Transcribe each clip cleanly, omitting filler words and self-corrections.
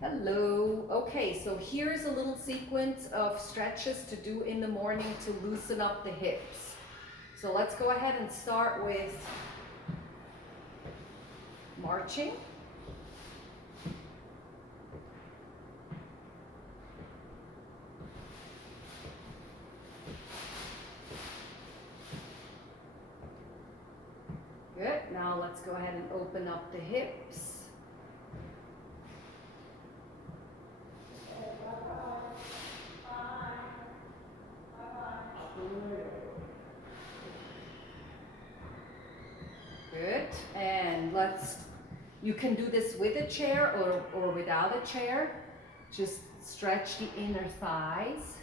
Hello. Okay, so here's a little sequence of stretches to do in the morning to loosen up the hips. So let's go ahead and start with marching. Good. Now let's go ahead and open up the hips. Good. And you can do this with a chair or without a chair. Just stretch the inner thighs.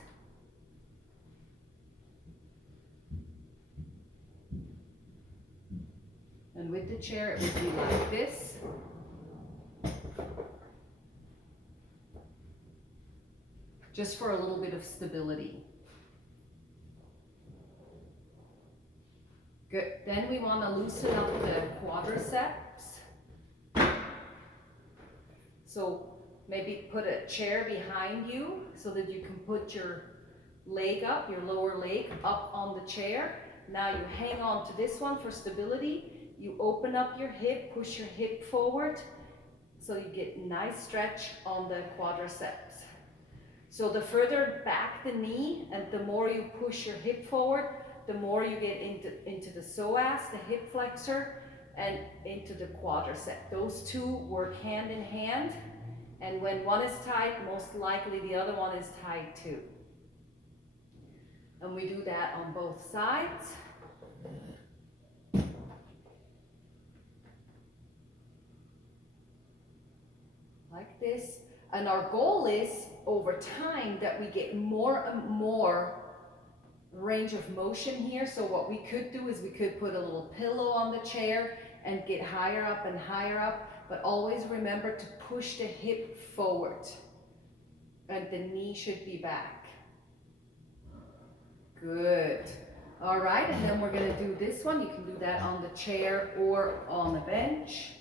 And with the chair, it would be like this. Just for a little bit of stability. Good. Then we want to loosen up the quadriceps. So maybe put a chair behind you so that you can put your leg up, your lower leg up on the chair. Now you hang on to this one for stability. You open up your hip, push your hip forward so you get nice stretch on the quadriceps. So the further back the knee and the more you push your hip forward, the more you get into the psoas, the hip flexor, and into the quadricep. Those two work hand in hand, and when one is tight, most likely the other one is tight too. And we do that on both sides. Like this. And our goal is, over time, that we get more and more range of motion here. So what we could do is we could put a little pillow on the chair and get higher up and higher up, but always remember to push the hip forward and the knee should be back. Good. All right, and then we're going to do this one. You can do that on the chair or on the bench.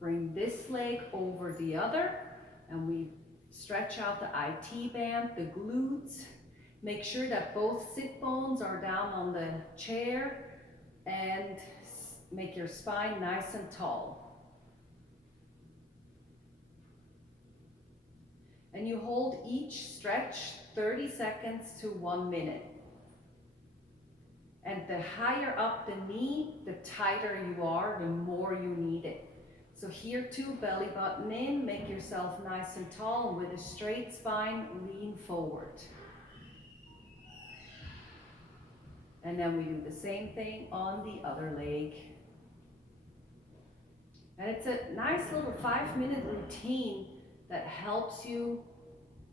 Bring this leg over the other, and we stretch out the IT band, the glutes. Make sure that both sit bones are down on the chair, and make your spine nice and tall. And you hold each stretch 30 seconds to 1 minute. And the higher up the knee, the tighter you are, the more you need it. So here too, belly button in, make yourself nice and tall, and with a straight spine, lean forward. And then we do the same thing on the other leg. And it's a nice little 5-minute routine that helps you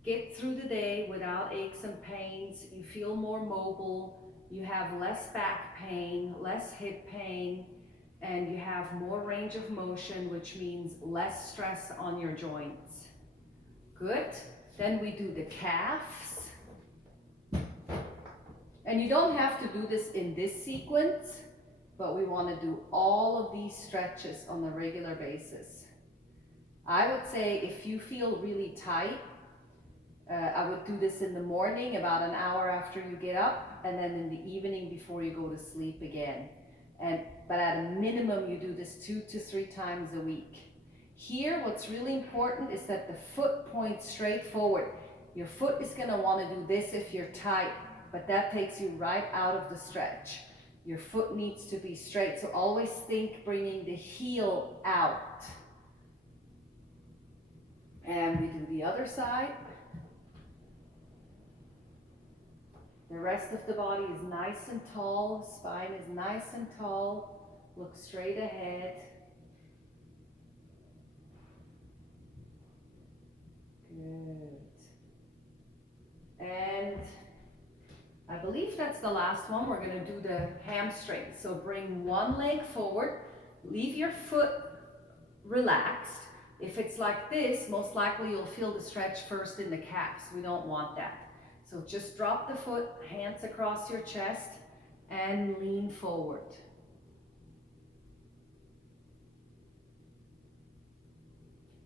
get through the day without aches and pains. You feel more mobile, you have less back pain, less hip pain, and you have more range of motion, which means less stress on your joints. Good. Then we do the calves. And you don't have to do this in this sequence, but we want to do all of these stretches on a regular basis. I would say if you feel really tight, I would do this in the morning, about an hour after you get up, and then in the evening before you go to sleep again. But at a minimum, you do this 2 to 3 times a week. Here, what's really important is that the foot points straight forward. Your foot is going to want to do this if you're tight, but that takes you right out of the stretch. Your foot needs to be straight, so always think bringing the heel out. And we do the other side. The rest of the body is nice and tall, spine is nice and tall, look straight ahead. Good. And I believe that's the last one. We're going to do the hamstring. So bring one leg forward, leave your foot relaxed. If it's like this, most likely you'll feel the stretch first in the calves. We don't want that. So just drop the foot, hands across your chest, and lean forward.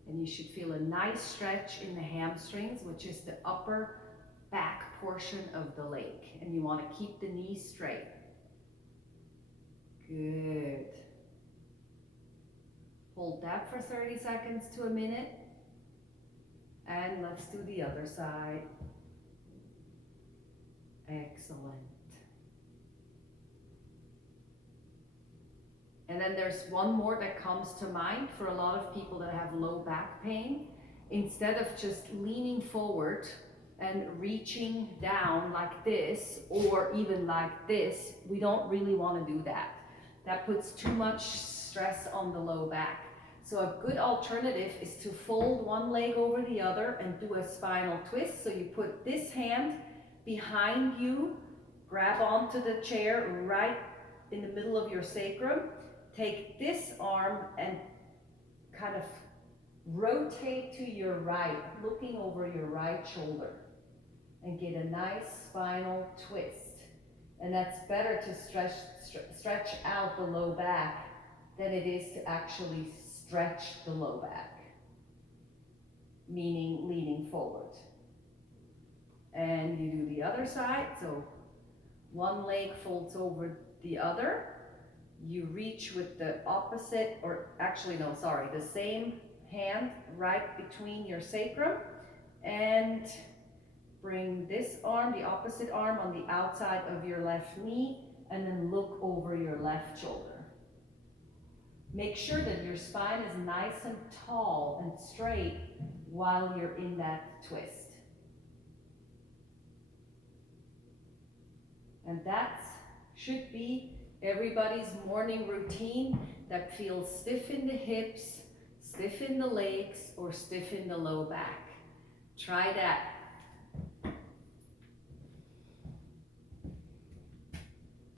And you should feel a nice stretch in the hamstrings, which is the upper back portion of the leg. And you want to keep the knees straight. Good. Hold that for 30 seconds to a minute. And let's do the other side. Excellent. And then there's one more that comes to mind for a lot of people that have low back pain. Instead of just leaning forward and reaching down like this, or even like this, we don't really want to do that. That puts too much stress on the low back. So a good alternative is to fold one leg over the other and do a spinal twist. So you put this hand behind you, grab onto the chair right in the middle of your sacrum. Take this arm and kind of rotate to your right, looking over your right shoulder, and get a nice spinal twist. And that's better to stretch out the low back than it is to actually stretch the low back, meaning leaning forward. And you do the other side, so one leg folds over the other. You reach with the opposite, or actually no, sorry, the same hand right between your sacrum, and bring this arm, the opposite arm, on the outside of your left knee, and then look over your left shoulder. Make sure that your spine is nice and tall and straight while you're in that twist. And that should be everybody's morning routine that feels stiff in the hips, stiff in the legs, or stiff in the low back. Try that.